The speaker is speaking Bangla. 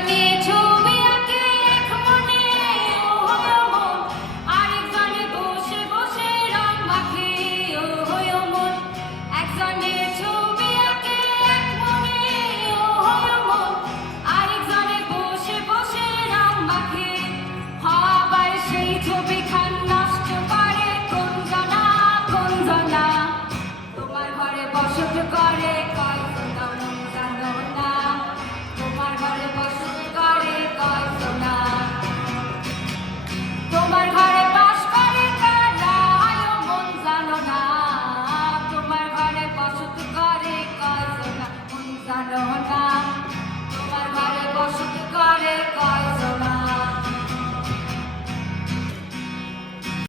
একজনে ছবি আঁকে এক মনে ও হলো মন, আরেকজনে বসে বসে রং মাখে ও হলো মন। একজনে ছবি আঁকে এক মনে ও হলো মন, আরেকজনে বসে বসে রং মাখে। আবার সেই ছবি খান নষ্ট করে কোন জনা, তোমার ঘরে বসত করে